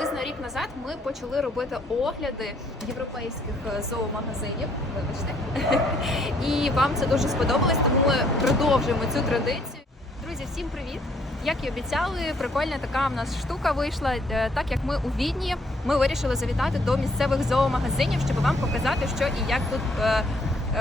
приблизно рік назад ми почали робити огляди європейських е, зоомагазинів. Вибачте, і вам це дуже сподобалось, тому ми продовжуємо цю традицію. Друзі, всім привіт! Як і обіцяли, прикольна така в нас штука вийшла. Е, Так як ми у Відні, ми вирішили завітати до місцевих зоомагазинів, щоб вам показати, що і як тут е,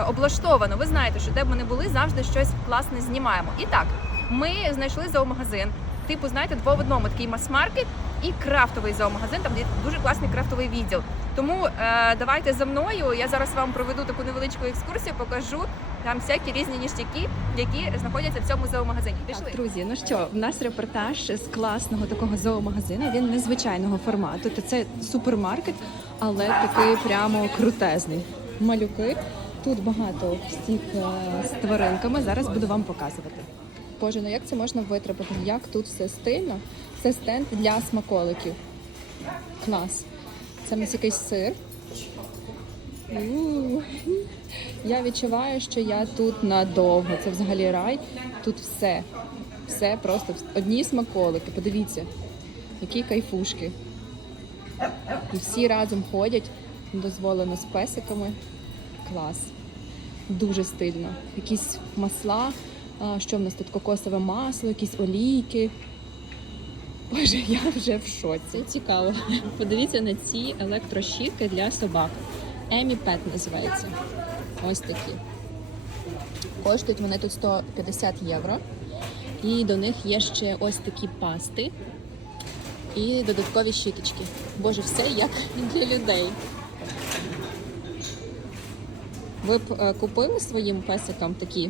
облаштовано. Ви знаєте, що де б ми не були, завжди щось класне знімаємо. І так, ми знайшли зоомагазин. Типу, знаєте, два в одному такий мас-маркет і крафтовий зоомагазин. Там є дуже класний крафтовий відділ. Тому е, давайте за мною. Я зараз вам проведу таку невеличку екскурсію, покажу там всякі різні ніштяки, які знаходяться в цьому зоомагазині. Пішли. Так, друзі, ну що, в нас репортаж з класного такого зоомагазину. Він незвичайного формату. То це супермаркет, але такий прямо крутезний. Малюки. Тут багато стік е, з тваринками. Зараз буду вам показувати. Боже, ну як це можна витрапити? Як тут все стильно? Це стенд для смаколиків. Клас. Це в нас якийсь сир. У. Я відчуваю, що я тут надовго. Це взагалі рай. Тут все. Все просто одні смаколики. Подивіться, які кайфушки. І всі разом ходять. Дозволено з песиками. Клас. Дуже стильно. Якісь масла. Що в нас тут? Кокосове масло, якісь олійки. Боже, я вже в шоці. Це цікаво. Подивіться на ці електрощітки для собак. Емі Пет називається. Ось такі. Коштують вони тут 150 євро. І до них є ще ось такі пасти і додаткові щіточки. Боже, все як для людей. Ви б е, купили своїм песикам такі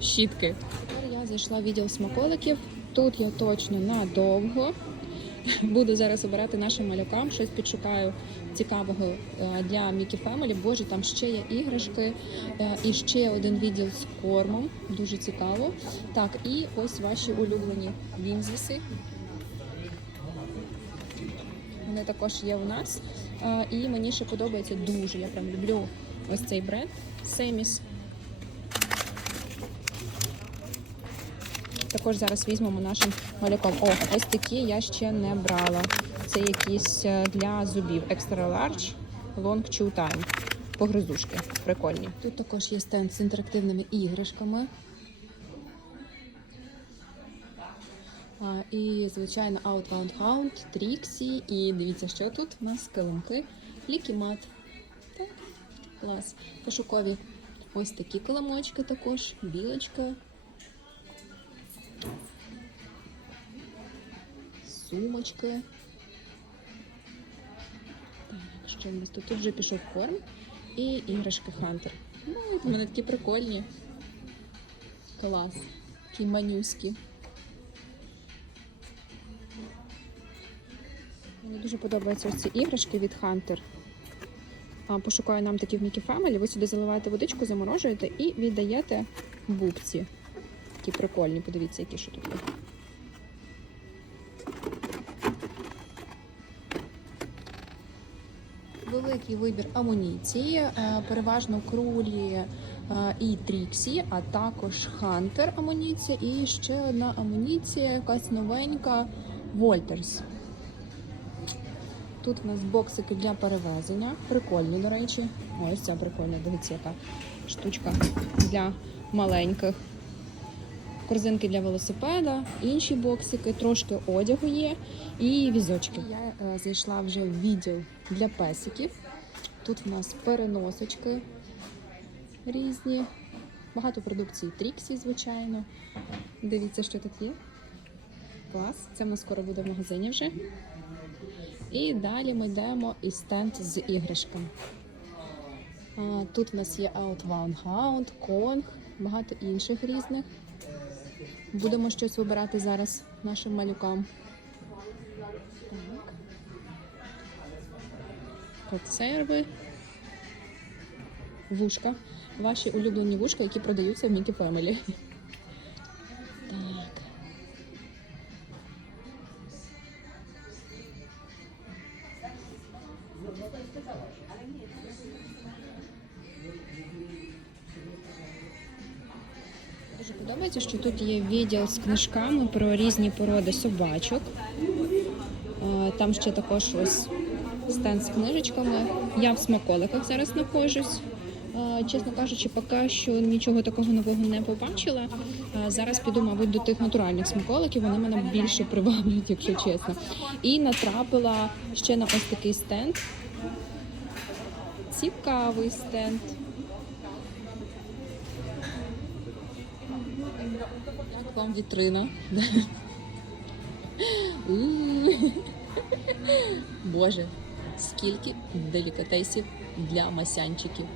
щітки? Тепер я зайшла в відділ смаколиків. Тут я точно надовго. Буду зараз обирати нашим малюкам, щось підшукаю цікавого е, для Мікі Фемелі. Боже, там ще є іграшки е, і ще один відділ з кормом. Дуже цікаво. Так, і ось ваші улюблені вінзіси. Вони також є у нас. Е, І мені ще подобається дуже. Я прям люблю ось цей бренд Семіс. Також зараз візьмемо нашим малюком. О, ось такі я ще не брала. Це якісь е, для зубів Extra Large Long Chew Time. Погризушки. Прикольні. Тут також є стенд з інтерактивними іграшками. А, і, звичайно, Outbound Hound, Тріксі. І дивіться, що тут у нас килимки. Лікімат. Клас. Пошукові. Ось такі килимочки також. Білочка. Сумочки. Так, що в нас тут? Тут вже пішов корм і іграшки Хантер. Ну, вони такі прикольні. Клас. Такі манюські. Мені дуже подобаються ось ці іграшки від Hunter. Пошукаю нам такі в Mickey Family. Ви сюди заливаєте водичку, заморожуєте і віддаєте бубці. Такі прикольні, подивіться, які що тут є. Великий вибір амуніції, е, переважно крулі е, і тріксі, а також хантер амуніція і ще одна амуніція, якась новенька Вольтерс. Тут у нас боксики для перевезення. Прикольні, до речі. Ось ця прикольна, дивіться, яка штучка для маленьких. Корзинки для велосипеда, інші боксики, трошки одягу є і візочки. Я е, зайшла вже в відділ для песиків. Тут в нас переносочки різні. Багато продукції Тріксі, звичайно. Дивіться, що тут є. Клас. Це в нас скоро буде в магазині вже. І далі ми йдемо і стенд з іграшками. Тут у нас є Outbound Hound, Kong, багато інших різних. Будемо щось вибирати зараз нашим малюкам. Так. Консерви. Вушка. Ваші улюблені вушка, які продаються в Mickey Family. Так. Подобається, що тут є відділ з книжками про різні породи собачок. Е, Там ще також ось стенд з книжечками. Я в смаколиках зараз знаходжусь. Е, Чесно кажучи, поки що нічого такого нового не побачила. Е, Зараз піду, мабуть, до тих натуральних смаколиків. Вони мене більше приваблюють, якщо чесно. І натрапила ще на ось такий стенд. Цікавий стенд. Як вам вітрина? Боже, скільки делікатесів для масянчиків.